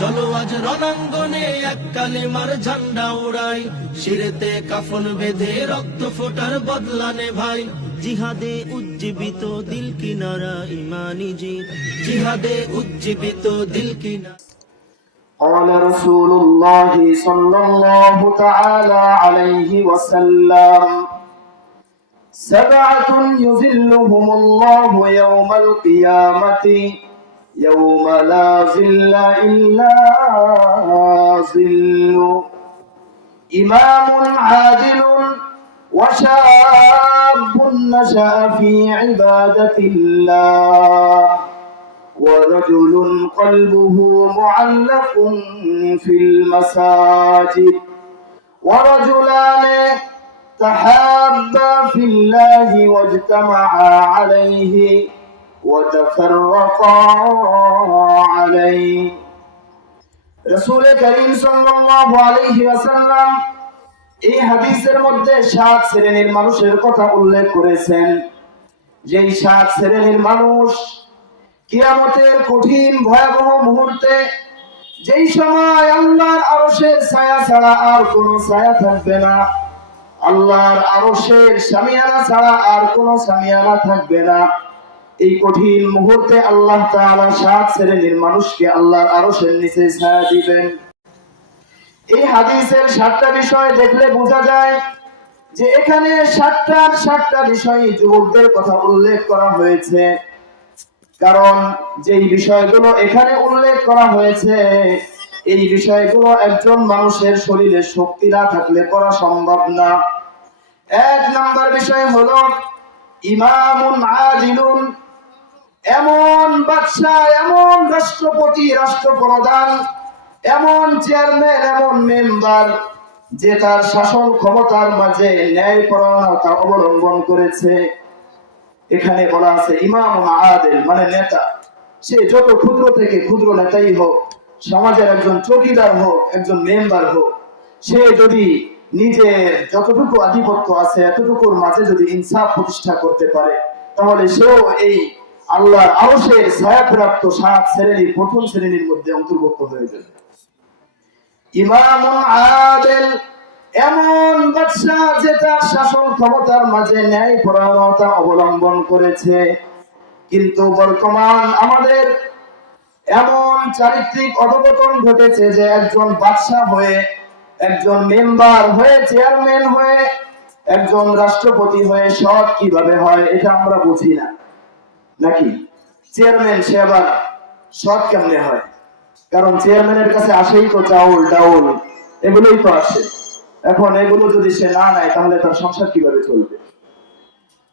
চলো আজ রণাঙ্গনে এক কালিমার ঝান্ডা উড়াই, শিরেতে কাফন বেঁধে রক্ত ফোটার বদলা নে ভাই। জিহাদে উজ্জীবিত দিল কিনারা ইমানি জিত, জিহাদে উজ্জীবিত দিল কিনারা। قال رسول الله صلى الله تعالى عليه وسلم: سبعة يظلهم الله يوم القيامة يوم لا ظل إلا ظل إمام عادل وشاب نشأ في عبادة الله ورجل قلبه معلق في المساجد ورجلان تحابا في الله واجتمعا عليه وتفرقا عليه। রাসূল করিম সাল্লাল্লাহু আলাইহি ওয়াসাল্লাম এই হাদিসের মধ্যে 7 শ্রেণীর মানুষের কথা উল্লেখ করেছেন। যেই 7 শ্রেণীর মানুষ কিয়ামতের কঠিন ভয়াবহ মুহূর্তে, যেই সময় আল্লাহর আরশের ছায়া ছাড়া আর কোনো ছায়া থাকবে না, আল্লাহর আরশের শামিয়ানা ছাড়া আর কোনো শামিয়ানা থাকবে না, এই কঠিন মুহূর্তে আল্লাহ তাআলা 7 শ্রেণীর মানুষকে আল্লাহর আরশের নিচে ছায়া দিবেন। এই হাদিসের 7টা বিষয় দেখলে বোঝা যায় যে এখানে 7টা বিষয় যুবকদের কথা উল্লেখ করা হয়েছে। কারণ যেই বিষয়গুলো এখানে উল্লেখ করা হয়েছে, এই বিষয়গুলো একজন মানুষের শরীরে শক্তি না থাকলে করা সম্ভব না। 1 নাম্বার বিষয় হলো ইমামুন আদিলুন, এমন বাদশা, এমন রাষ্ট্রপতি, রাষ্ট্রপ্রধান, এমন চেয়ারম্যান, এমন মেম্বার যে তার শাসন ক্ষমতার মাঝে ন্যায়পরায়ণতা অবলম্বন করেছে। এখানে বলা আছে ইমামুন আদিল, মানে নেতা। সে যত ক্ষুদ্র থেকে ক্ষুদ্র নেতাই হোক, সমাজের একজন চৌকিদার হোক, একজন মেম্বার হোক, সে যদি নিজের যতটুকু আধিপত্য আছে এতটুকুর মাঝে যদি ইনসাফ প্রতিষ্ঠা করতে পারে, তাহলে সেও এই আল্লাহর আরশের ছায়াপ্রাপ্ত 7 শ্রেণীর প্রথম শ্রেণীর মধ্যে অন্তর্ভুক্ত হয়ে যাবে। ইমামুন আদিল, এমন বাদশা যে তার শাসন ক্ষমতার মাঝে ন্যায়পরায়ণতা অবলম্বন করেছে। কিন্তু বর্তমান আমাদের এমন চারিত্রিক অধঃপতন ঘটেছে যে একজন বাদশা হয়ে, একজন মেম্বার হয়ে, চেয়ারম্যান হয়ে, একজন রাষ্ট্রপতি হয়ে সৎ কিভাবে হয় এটা আমরা বুঝি না। নাকি চেয়ারম্যান সে আবার সৎ কেমনে হয়? কারণ চেয়ারম্যানের কাছে আসেই তো চাউল ডাউল, এগুলোই তো আসে। এখন এগুলো যদি সে না নেয় তাহলে তার সংসার কিভাবে চলবে?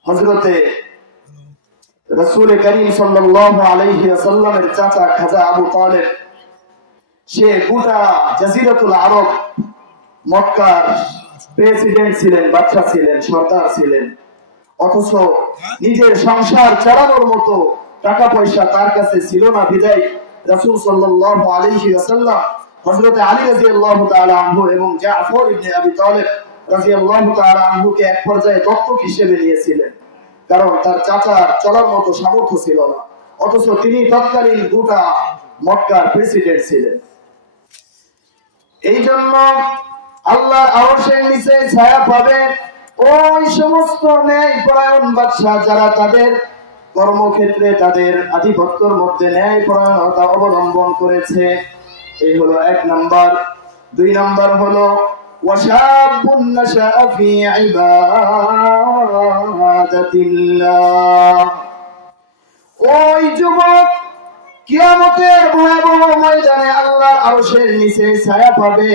হযরতে রাসূল করিম সাল্লাল্লাহু আলাইহি ওয়াসাল্লামের চাচা খাজা আবু তালেব, সে গোটা জাজিরাতুল আরব মক্কার প্রেসিডেন্ট ছিলেন, বাদশা ছিলেন, সরদার ছিলেন। অথচ নিজের সংসার চালানোর মতো টাকা পয়সা তার কাছে ছিল না। বিদায় রাসূল সাল্লাল্লাহু আলাইহি ওয়াসাল্লাম হযরত আলী রাদিয়াল্লাহু তাআলা আনহু এবং জাফর ইবনে আবি তালেব রাদিয়াল্লাহু তাআলা আনহুকে এক পর্যায়ে দত্তক হিসেবে নিয়েছিলেন। কারণ তার চাচার চলার মতো সামর্থ্য ছিল না, অথচ তিনি তৎকালীন গোটা মক্কার প্রেসিডেন্ট ছিলেন। এই জন্য আল্লাহর আরশের নিচে ছায়া পাবে ওই সমস্ত ন্যায়পরায়ণ বাদশা যারা তাদের কর্মক্ষেত্রে, তাদের আধিপত্যের মধ্যে ন্যায়পরায়ণতা অবলম্বন করেছে। এই হলো 1 নাম্বার। 2 নাম্বার হলো ওয়াশাবুন নাশাআ ফি ইবাদাতিল্লাহ, ওই যুবক কিয়ামতের ভয়াবহ ময়দানে আল্লাহর আরশের নিচে ছায়া পাবে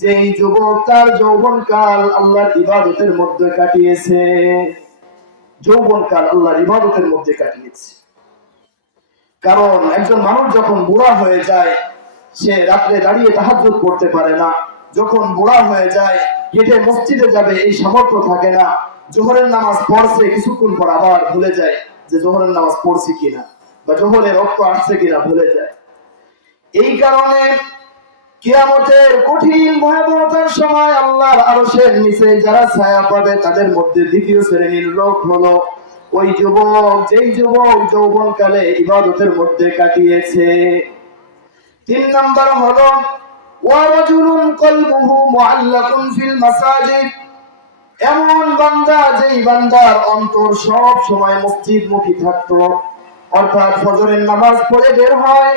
যেই যুবক তার যৌবনকাল আল্লাহর ইবাদতের মধ্যে কাটিয়েছে। যৌবনকাল আল্লাহর ইবাদতের মধ্যে কাটিয়েছে। কারণ একজন মানুষ যখন বুড়া হয়ে যায়, সে রাত্রে দাঁড়িয়ে তাহাজ্জুদ পড়তে পারে না। যখন বুড়া হয়ে যায়, হেঁটে মসজিদে যাবে এই সামর্থ্য থাকে না। জোহরের নামাজ পড়ছে, কিছুক্ষণ পর আবার ভুলে যায় যে জোহরের নামাজ পড়ছি কিনা, বা জোহরে রক্ত আসছে কিনা ভুলে যায়। এই কারণে কিয়ামতের কঠিন ভয়াবহতার সময় আল্লাহর আরশের নিচে যারা ছায়া পাবে তাদের মধ্যে 2য় শ্রেণীর লোক হলো ওই যুবক, যেই যুবক যৌবনকালে ইবাদতের মধ্যে কাটিয়েছে। তিন নাম্বার হলো ওয়ারাজুলুন কলবুহু মুআল্লাকুন ফিল মাসাজিদ, এমন বান্দা যেই বান্দার অন্তর সব সময় মসজিদমুখী থাকতো, অর্থাৎ ফজরের নামাজ পড়ে বের হয়,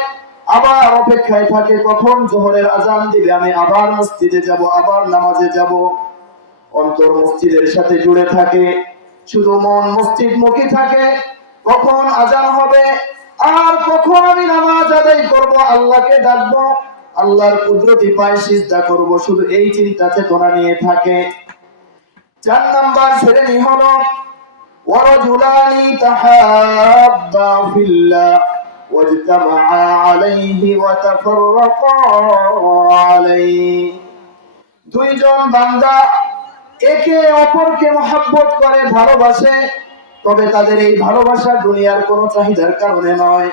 আবার অপেক্ষায় থাকে কখন জোহরের আজান দিবে, আমি আবার মসজিদে যাব, আবার নামাজে যাব। অন্তর মসজিদের সাথে জুড়ে থাকে, শুধু মন মসজিদমুখী থাকে, কখন আজান হবে আর কখন আমি নামাজ আদায় করব, আল্লাহকে ডাকবো, আল্লাহর কুদরতি পায়ে সিজদা করব, শুধু এই চিন্তা চেতনা নিয়ে থাকে। চার নাম্বার শ্রেণী হলো ওয়ারাজুলানি তাহাব্বা ফিল্লাহ ওয়াজতামাআ আলাইহি ওয়া তাফাররাকা আলাইহি, দুইজন বান্দা একে অপরকে মহব্বত করে, ভালোবাসে, তবে তাদের এই ভালোবাসা দুনিয়ার কোনো চাহিদার কারণে নয়,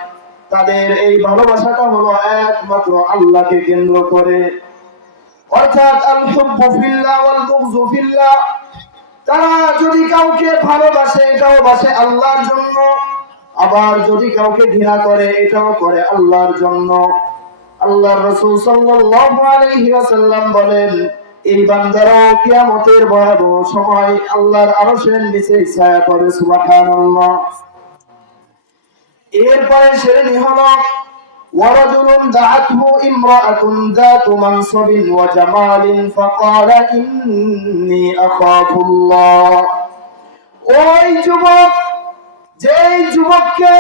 তাদের এই ভালোবাসাটা হলো একমাত্র আল্লাহকে কেন্দ্র করে, অর্থাৎ আল হুব্বু ফিল্লাহ ওয়াল বুগযু ফিল্লাহ। তারা যদি কাউকে ভালোবাসে এটাও বাসে আল্লাহর জন্য, আবার যদি কাউকে ঘৃণা করে এটাও করে আল্লাহর জন্য। আল্লাহর রাসূল সাল্লাল্লাহু আলাইহি ওয়াসাল্লাম বলেন, এই বান্দারা কিয়ামতের ভয়াবহ সময় আল্লাহর আরশের নিচে ছায়া পাবে। সুবহানাল্লাহ। এরপরে শ্রেণী হলো ওয়ারাজুলুন দাআতহু ইমরাআতুন যাতু মানসাবিন ওয়া জামালিন ফাকালা ইন্নী আখাফুল্লাহ, ওই যুবক যেই যুবককে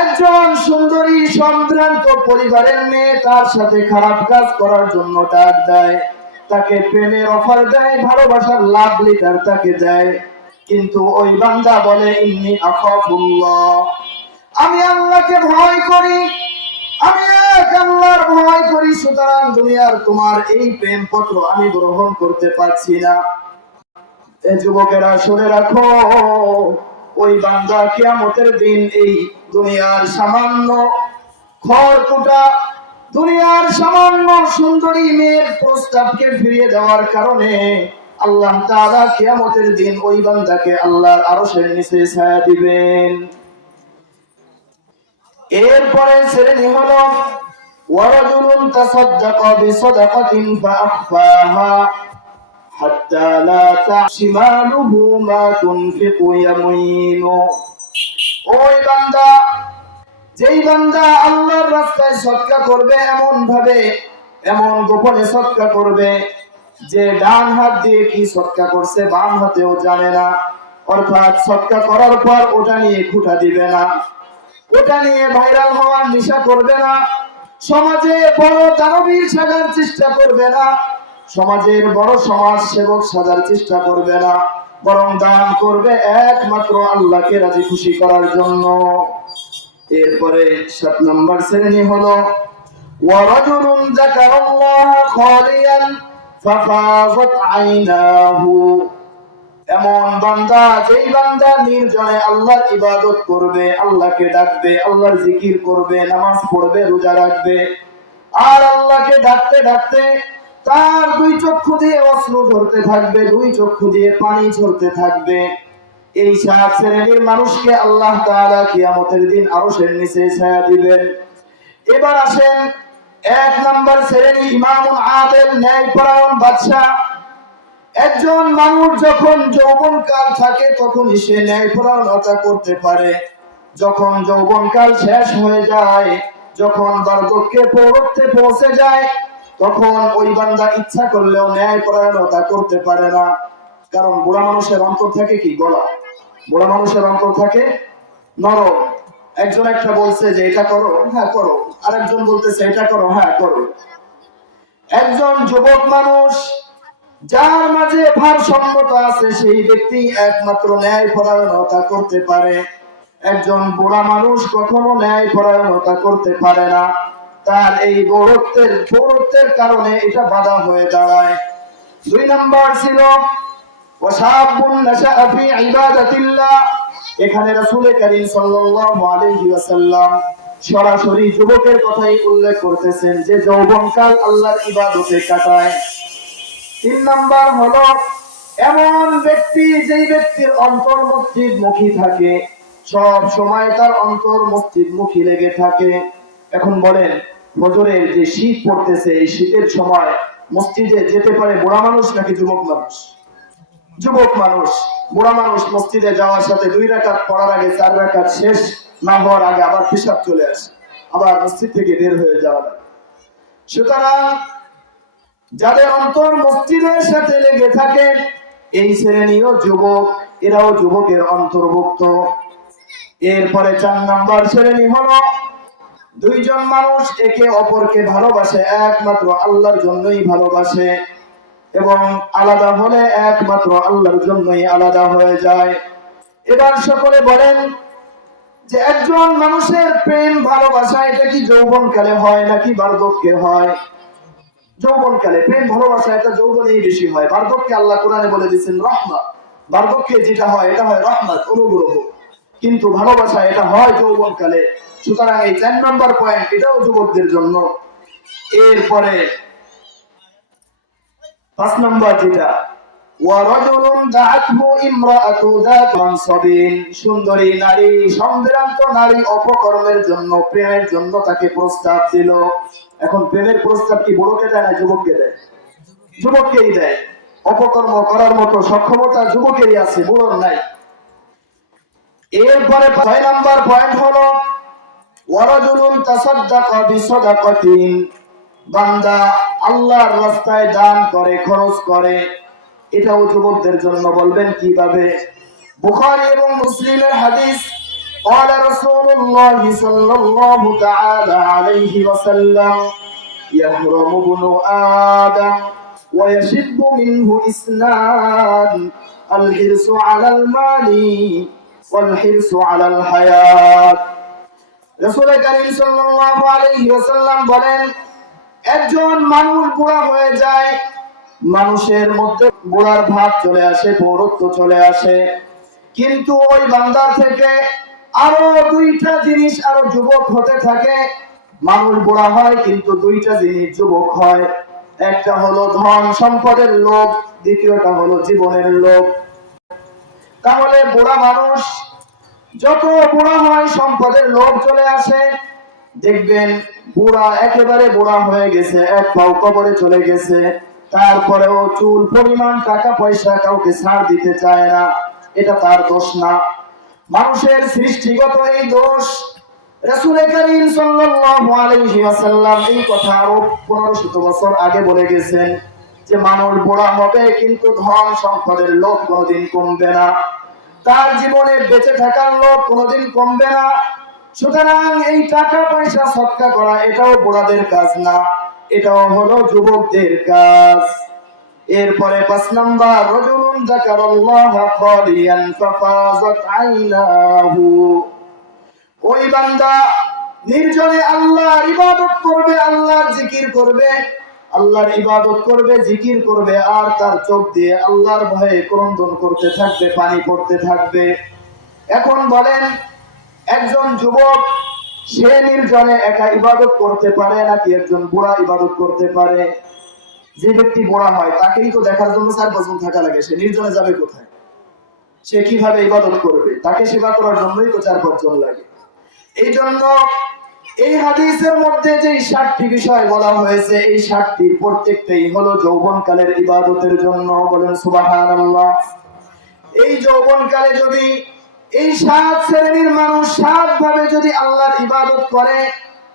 একজন সুন্দরী সম্ভ্রান্ত পরিবারের মেয়ে তার সাথে খারাপ কাজ করার জন্য ডাক দেয়, তাকে প্রেমের অফার দেয়, ভালোবাসার লাভ লেটার তাকে দেয়, কিন্তু ওই বান্দা বলে ইন্নী আখাফুল্লাহ, আমি আল্লাহকে ভয় করি, আমি এক আল্লাহর ভয় করি, সুতরাং দুনিয়ার তোমার এই প্রেম পত্র আমি গ্রহণ করতে পারছি না। এই যুবকেরা শুনে রাখো, ওই বান্দা কিয়ামতের দিন এই দুনিয়ার সামান্য খড়কুটা, দুনিয়ার সামান্য সুন্দরী মেয়ের প্রস্তাবকে ফিরিয়ে দেওয়ার কারণে আল্লাহ তাআলা কিয়ামতের দিন ওই বান্দাকে আল্লাহর আরশের নিচে ছায়া দিবেন। এরপরে শ্রেণী হলো ওয়ারাজুলুন তাসাদদাকা বিসাদাকাতিন ফাআখফাহা হাত্তা লা তা'শিমালুহু মা তুনফিকু ইয়ামিনু, ওই বান্দা যেই বান্দা আল্লাহর রাস্তায় সদকা করবে, এমন ভাবে এমন গোপনে সদকা করবে যে ডান হাত দিয়ে কি সদকা করছে বাম হাতেও জানে না, অর্থাৎ সদকা করার পর ওটা নিয়ে খুঁটা দিবে না, ওটা নিয়ে ভাইরাল হওয়ার নেশা করবে না, সমাজে বড় দানবীর সাজার চেষ্টা করবে না, সমাজের বড় সমাজ সেবক সাজার চেষ্টা করবে না, বরং দান করবে একমাত্র আল্লাহকে রাজি খুশি করার জন্য। এরপরে 7 নম্বর শ্রেণী হলো ওয়ারাজুলুন যাকারাল্লাহা খালিয়ান ফাফাযাত আইনাহু, এমন বান্দা যেই বান্দা নির্জনে আল্লাহর ইবাদত করবে, আল্লাহকে ডাকবে, আল্লাহর জিকির করবে, নামাজ পড়বে, রোজা রাখবে, আর আল্লাহকে ডাকতে ডাকতে তার দুই চক্ষু দিয়ে অশ্রু ঝরতে থাকবে, দুই চক্ষু দিয়ে পানি ঝরতে থাকবে, এই 7 শ্রেণীর মানুষকে আল্লাহ তাআলা কিয়ামতের দিন আরশের নিচে ছায়া দিবেন। এবার আসেন 1 নম্বর শ্রেণী ইমামুল আদিল, ন্যায়পরায়ণ বাদশা। একজন মানুষ যখন যৌবনকাল থাকে তখনই সে ন্যায়পরায়ণতা করতে পারে, যখন যৌবনকাল শেষ হয়ে যায়, যখন বার্ধক্যে প্রৌঢ়ত্বে পৌঁছে যায়, তখন ওই বান্দা ইচ্ছা করলেও ন্যায়পরায়ণতা করতে পারে না। কারণ বুড়া মানুষের অন্তর থাকে কি গলা, বুড়া মানুষের অন্তর থাকে নরম। একজন একটা বলছে যে এটা করো, হ্যাঁ করো, আরেকজন বলতেছে এটা করো, হ্যাঁ করো। একজন যুবক মানুষ যার মাঝে ভারসাম্যতা আছে সেই ব্যক্তি একমাত্র ন্যায়পরায়ণতা করতে পারে। একজন বুড়া মানুষ কখনো ন্যায়পরায়ণতা করতে পারে না, তার এই বৌরত্বের কারণে এটা বাধা হয়ে দাঁড়ায়। 2 নম্বর ছিল ওয়াশাবুন নাশাআ ফি ইবাদাতিল্লাহ। এখানে রাসূল কারীম সাল্লাল্লাহু আলাইহি ওয়াসাল্লাম সরাসরি যুবকের কথাই উল্লেখ করতেছেন যে যৌবনকাল আল্লাহর ইবাদতে কাটায়। 3 নাম্বার হলো এমন ব্যক্তি যেই ব্যক্তির অন্তর মসজিদমুখী থাকে, সব সময় তার অন্তর মসজিদমুখী লেগে থাকে। এখন বলেন ফজরের যে শীত পড়তেছে, এই শীতের সময় মসজিদে যেতে পারে বুড়া মানুষ নাকি যুবক মানুষ? যুবক মানুষ। বুড়া মানুষ মসজিদে যাওয়ার সাথে 2 রাকাত পড়ার আগে 4 রাকাত শেষ না হওয়ার আগে আবার পেশাব চলে আসে, আবার মসজিদ থেকে বের হয়ে যাওয়া লাগে। সুতরাং যাদের অন্তর মসজিদের সাথে লেগে থাকে এই শ্রেণীও যুবক, এরাও যুবকের অন্তর্ভুক্ত। এরপরে 4 নাম্বার শ্রেণী হলো দুইজন মানুষ একে অপরকে ভালোবাসে, একমাত্র আল্লাহর জন্যই ভালোবাসে এবং আলাদা হলে একমাত্র আল্লাহর জন্যই আলাদা হয়ে যায়। এবার সকলে বলেন যে একজন মানুষের প্রেম ভালোবাসা এটা কি যৌবনকালে হয় নাকি বার্ধক্যে হয়? যৌবনকালে প্রেম ভালোবাসা এটা যৌবনেই বেশি হয়। বার্ধক্যে আল্লাহ কোরআনে বলে দিয়েছেন রহমত। বার্ধক্যে যেটা হয় এটা হয় রহমত, অনুগ্রহ, কিন্তু ভালোবাসা এটা হয় যৌবনকালে। সুতরাং এই 4 নম্বর পয়েন্ট এটাও যুবকদের জন্য। এরপরে 5 নম্বর যেটা, ওয়ারাজুলুন দাআতহু ইমরাআতু যাত মানসাবিন, সুন্দরী নারী, সম্ভ্রান্ত নারী অপকর্মের জন্য, প্রেমের জন্য তাকে প্রস্তাব দিল। এখন প্রেমের প্রস্তাব কি বুড়োকে দেয় না যুবককে দেয়? যুবককেই দেয়। অপকর্ম করার মতো সক্ষমতা যুবকেরই আছে, বুড়োর নাই। এরপরে 6 নম্বর পয়েন্ট হলো ওয়ারাজুলুন তাসাদদাকা বিসাদাকাতিন, বান্দা আল্লাহর রাস্তায় দান করে, খরচ করে, এটাও যুবকদের জন্য। বলবেন কিভাবে? বুখারী এবং মুসলিমের হাদিস, قال رسول الله صلى الله تعالى عليه وسلم يهرم ابن آدم ويشب منه إثنان الحرص على المال والحرص على الحياة। রাসূল কারীম সাল্লাল্লাহু আলাইহি ওয়াসাল্লাম বলেন একজন মানুষ বুড়া হয়ে যায়, মানুষের মধ্যে বুড়ার ভাব চলে আসে, পৌরত্ব চলে আসে, কিন্তু ওই বান্দা থেকে আরো 2টা জিনিস আরো যুবক হতে থাকে। মানুষ বুড়া হয় কিন্তু 2টা জিনিস যুবক হয়। একটা হলো ধন সম্পদের লোভ, দ্বিতীয়টা হলো জীবনের লোভ। তাহলে বুড়া মানুষ যত বুড়া হয় সম্পদের লোভ চলে আসে। দেখবেন বুড়া একেবারে বুড়া হয়ে গেছে, এক পাও কবরে চলে গেছে, তারপরেও চুল পরিমাণ টাকা পয়সা কাউকে ছাড় দিতে চায় না। এটা তার দোষ না, মানুষের সৃষ্টিগত এই দোষ। রাসূল কারীম সাল্লাল্লাহু আলাইহি ওয়াসাল্লাম এই কথা আরো 1500 বছর আগে বলে গেছেন যে মানুষ বুড়া হবে কিন্তু ধন সম্পদের লোভ কোনোদিন কমবে না, তার জীবনে বেঁচে থাকার লোভ কোনোদিন কমবে না। সুতরাং এই টাকা পয়সা সদকা করা এটাও বুড়াদের কাজ না, এটাও হলো যুবকদের কাজ। এরপরে 5 নাম্বার, রাজুলুন যাকারাল্লাহা খালিয়ান ফাফাযাত আইনাহু, ওই বান্দা নির্জনে আল্লাহর ইবাদত করবে, আল্লাহর জিকির করবে, আল্লাহর ইবাদত করবে, জিকির করবে, আর তার চোখ দিয়ে আল্লাহর ভয়ে ক্রন্দন করতে থাকবে, পানি পড়তে থাকবে। এখন বলেন একজন যুবক সে নির্জনে একা ইবাদত করতে পারে নাকি একজন বুড়া ইবাদত করতে পারে? যে ব্যক্তি বুড়া হয় তাকেই তো দেখার জন্য 4-5 জন থাকা লাগে, সে নির্জনে যাবে কোথায়? সে কিভাবে ইবাদত করবে? তাকে সেবা করার জন্যই তো 4-5 জন লাগে। এই জন্য এই হাদিসের মধ্যে যে 7টি বিষয় বলা হয়েছে, এই 7টির প্রত্যেকটাই হলো যৌবনকালের ইবাদতের জন্য। বলেন সুবহানাল্লাহ। এই যৌবনকালে যদি এই 7 শ্রেণীর মানুষ 7 ভাবে যদি আল্লাহর ইবাদত করে,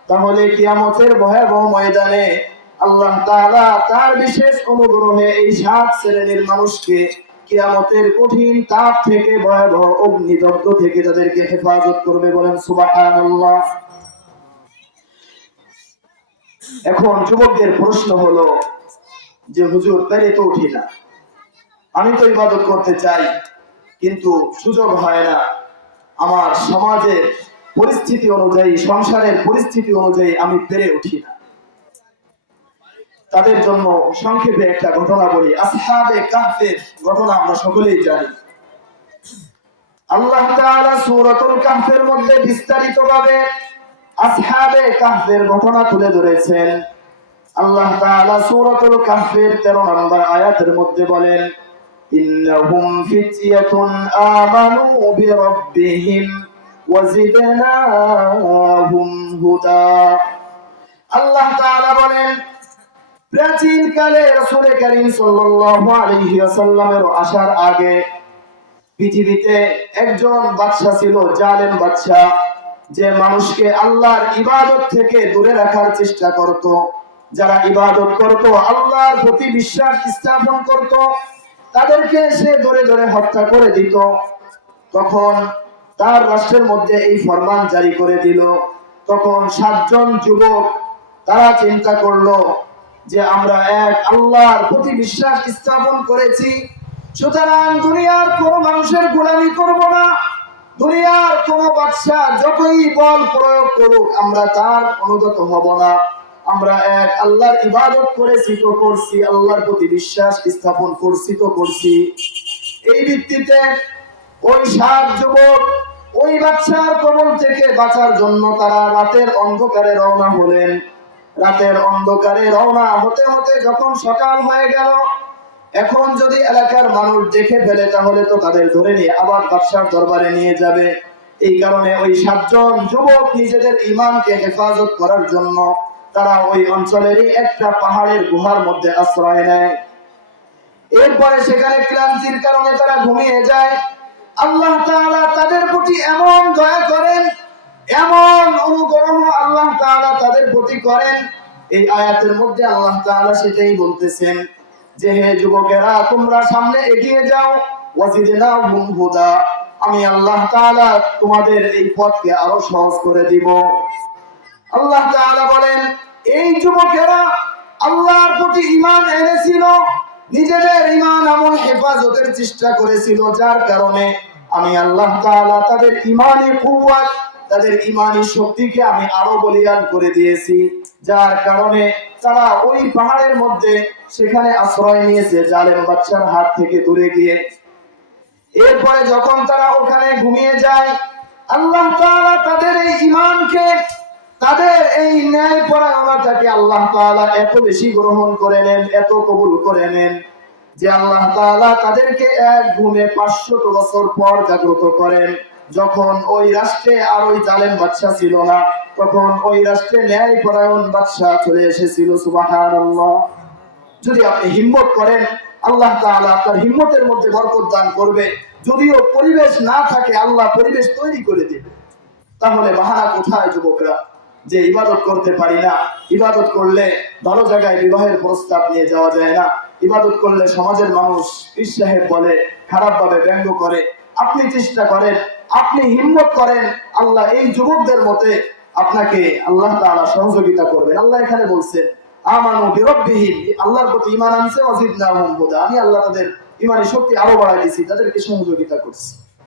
তাহলে কিয়ামতের ভয়াবহ ময়দানে আল্লাহ তাআলা তার বিশেষ অনুগ্রহে এই 7 শ্রেণীর মানুষকে কিয়ামতের কঠিন তাপ থেকে, ভয়াবহ অগ্নিদগ্ধ থেকে তাদেরকে হেফাজত করবে। বলেন সুবহানাল্লাহ। এখন যুবকদের প্রশ্ন হলো যে হুজুর পেরে তো উঠি না, আমি তো ইবাদত করতে চাই কিন্তু সুযোগ হয় না, আমার সমাজের পরিস্থিতি অনুযায়ী, সংসারের পরিস্থিতি অনুযায়ী আমি পেরে উঠি না। তাদের জন্য সংক্ষেপে একটা ঘটনা বলি। আসহাবে কাহফের ঘটনা আমরা সকলেই জানি। আল্লাহ তাআলা সূরাতুল কাহফের মধ্যে বিস্তারিতভাবে আসহাবে কাহফের ঘটনা তুলে ধরেছেন। আল্লাহ তাআলা সূরাতুল কাহফের 13 নম্বর আয়াতের মধ্যে বলেন, ইন্নাহুম ফিতয়াতুন আমানু বিরাব্বিহিম ওয়াজিদনাহুম হুদা। আল্লাহ তাআলা বলেন, প্রাচীন কালে রাসূল করিম সাল্লাল্লাহু আলাইহি ওয়াসাল্লামের আসার আগে পৃথিবীতে একজন বাদশা ছিল, জালেম বাদশা, যে মানুষকে আল্লাহর ইবাদত থেকে দূরে রাখার চেষ্টা করত। যারা ইবাদত করত, আল্লাহর প্রতি বিশ্বাস স্থাপন করত, তাদেরকে সে ধরে ধরে হত্যা করে দিত। তখন তার রাষ্ট্রের মধ্যে এই ফরমান জারি করে দিল। তখন 7 জন যুবক তারা চিন্তা করলো যে আমরা এক আল্লাহর প্রতি বিশ্বাস স্থাপন করেছি, সুতরাং দুনিয়ার কোন মানুষের গোলামি করব না, দুনিয়ার কোন বাদশা যতই বল প্রয়োগ করুক আমরা তার অনুগত হব না। আমরা এক আল্লাহর ইবাদত করেছি তো করছি, আল্লাহর প্রতি বিশ্বাস স্থাপন করছি তো করছি। এই ভিত্তিতে ওই 7 যুবক ওই বাদশার কবল থেকে বাঁচার জন্য তারা রাতের অন্ধকারে রওনা হলেন। রাতের অন্ধকারে রওনা হতে হতে যখন সকাল হয়ে গেল, এখন যদি এলাকার মানুষ দেখে ফেলে তাহলে তো তাদের ধরে নিয়ে আবার বাদশার দরবারে নিয়ে যাবে। এই কারণে ওই 7 জন যুবক নিজেদের ঈমানকে হেফাজত করার জন্য তারা ওই অঞ্চলেরই একটা পাহাড়ের গুহার মধ্যে আশ্রয় নেয়। এরপরে সেখানে ক্লান্তির কারণে তারা ঘুমিয়ে যায়। আল্লাহ তাআলা তাদের প্রতি এমন দয়া করেন, এমন অনুগ্রহ আল্লাহ তাআলা তাদের প্রতি করেন। এই আয়াতের মধ্যে আল্লাহ তাআলা সেটাই বলতেছেন যে হে যুবকেরা, তোমরা সামনে এগিয়ে যাও, ওয়াজিদনাহুম হুদা, আমি আল্লাহ তাআলা তোমাদের এই পথকে আরো সহজ করে দিব। আল্লাহ তাআলা বলেন, এই যুবকেরা আল্লাহর প্রতি ঈমান এনেছিল, নিজেদের ঈমান আমল হেফাজতের চেষ্টা করেছিল, যার কারণে আমি আল্লাহ তাআলা তাদের ঈমানি কুওয়াত, তাদের ঈমানি শক্তিকে আমি আরো বলিয়ান করে দিয়েছি, যার কারণে তারা ওই পাহাড়ের মধ্যে সেখানে আশ্রয় নিয়েছে জালেম বাদশার হাত থেকে দূরে গিয়ে। এরপরে যখন তারা ওখানে ঘুমিয়ে যায়, আল্লাহ তাআলা তাদের এই ঈমানকে, তাদের এই ন্যায় পরায়ণতাকে আল্লাহ তাআলা এত বেশি গ্রহণ করে নেন, এত কবুল করে নেন যে আল্লাহ তাআলা তাদেরকে এক ঘুমে 500 বছর পর জাগ্রত করেন। যখন ওই রাষ্ট্রে আর ওই জালেম বাদশা ছিল না, তখন ওই রাষ্ট্রে ন্যায় পরায়ণ বাদশা চলে এসেছিল। সুবহানাল্লাহ। যদি আপনি হিম্মত করেন, আল্লাহ তাআলা আপনার হিম্মতের মধ্যে বরকত দান করবে। যদিও পরিবেশ না থাকে, আল্লাহ পরিবেশ তৈরি করে দেবে। তাহলে বাহানা কোথায় যুবকরা যে ইবাদত করতে পারি না? ইবাদত করলে ভালো জায়গায় বিবাহের প্রস্তাব নিয়ে যাওয়া যায় না, ইবাদত করলে সমাজের মানুষ পীর সাহেব বলে, খারাপ ভাবে ব্যঙ্গ করে। আপনি চেষ্টা করেন, আপনি হিম্মত করেন, আল্লাহ এই যুবকদের মতে আপনাকে আল্লাহ তাআলা সহযোগিতা করবেন। আল্লাহ এখানে বলছেন আমানু বিরাব্বিহিম, আল্লাহর প্রতি ঈমান আনছে, ওয়াজিদনাহুম হুদা, আমি আল্লাহ তাদের ঈমানি শক্তি আরো বাড়াই দিয়েছি, তাদেরকে সহযোগিতা করছি।